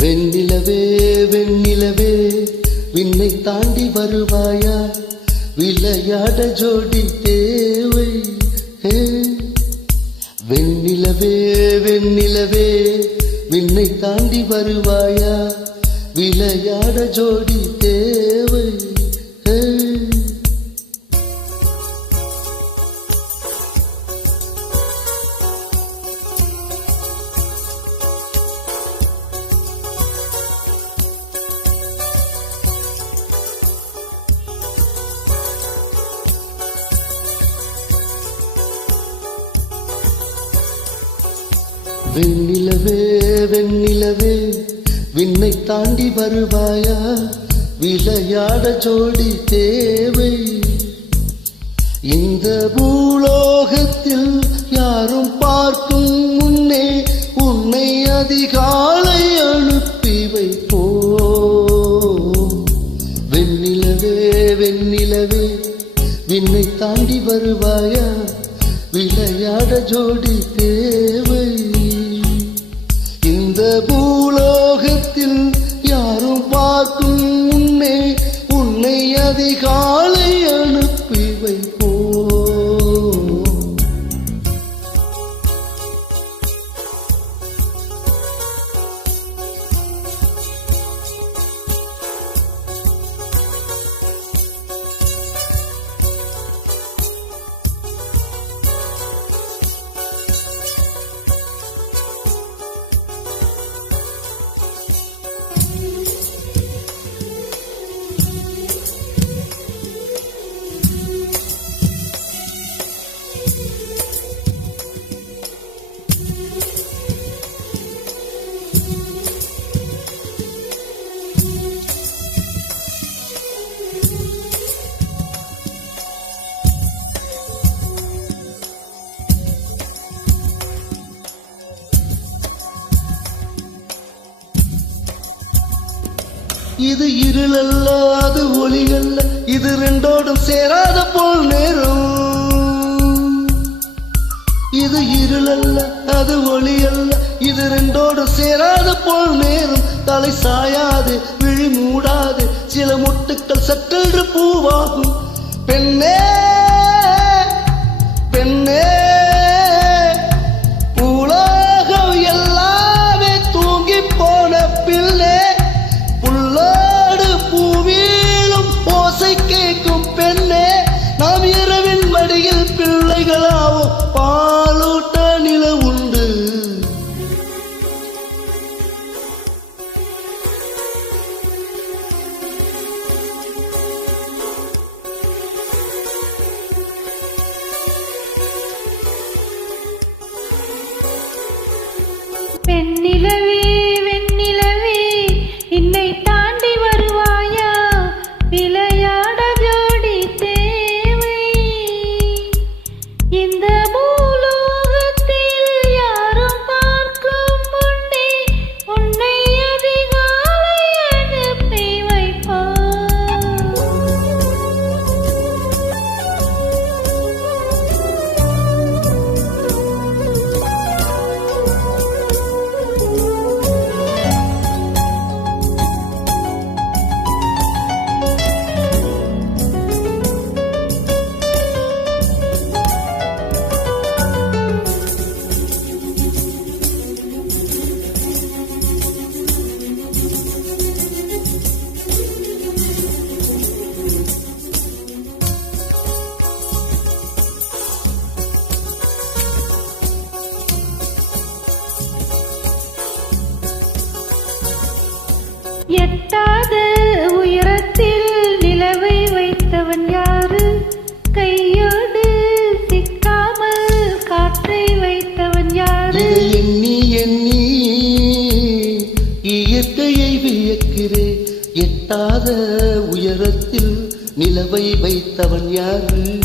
வெண்ணிலவே வெண்ணிலவே விண்ணை தாண்டி வருவாயா? விளையாட ஜோடி தேவை. வெண்ணிலவே வெண்ணிலவே விண்ணை தாண்டி வருவாயா? விளையாட ஜோடி தேவை. வெண்ணிலவே வெண்ணிலவே விண்ணை தாண்டி வருவாயா? விளையாட ஜோடி தேவை. இந்த பூலோகத்தில் யாரும் பார்க்கும் முன்னே உன்னை அதிகாலை அனுப்பி வைப்போ வெண்ணிலவே வெண்ணிலவே விண்ணை தாண்டி வருவாயா? விளையாட ஜோடி தேவை. இந்த பூலோகத்தில் யாரும் பார்க்கும் உன்னை உன்னை அதிகாரம் இது இருளல்ல அது ஒளியல்ல இது ரெண்டோடும் சேராத போல் நேரம். இது இருளல்ல அது ஒளியல்ல இது ரெண்டோடும் சேராத போல் நேரம். தலை சாயாது விழி மூடாது சில முட்டுக்கள் சட்டென்று பூவாகும். பெண்ணே வெண்ணிலவே எட்டாத உயரத்தில் நிலவை வைத்தவன் யாரு? கையோடு சிக்காமல் காற்றை வைத்தவன் யாரு? எண்ணி எண்ணி இயற்கையை வியக்கிறே. எட்டாத உயரத்தில் நிலவை வைத்தவன் யாரு?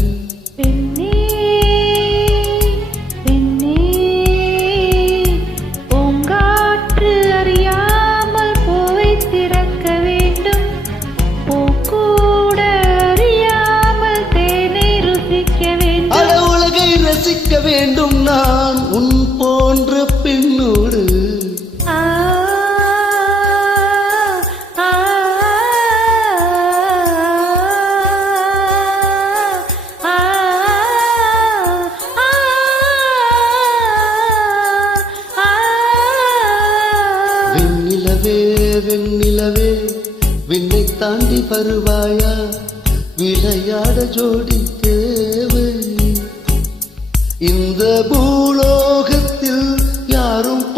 வெண்ணிலவே விண்ணை தாண்டி வருவாயா? விளையாட ஜோடி தேவை. இந்த பூலோகத்தில் யாரும்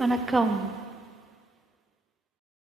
வணக்கம்.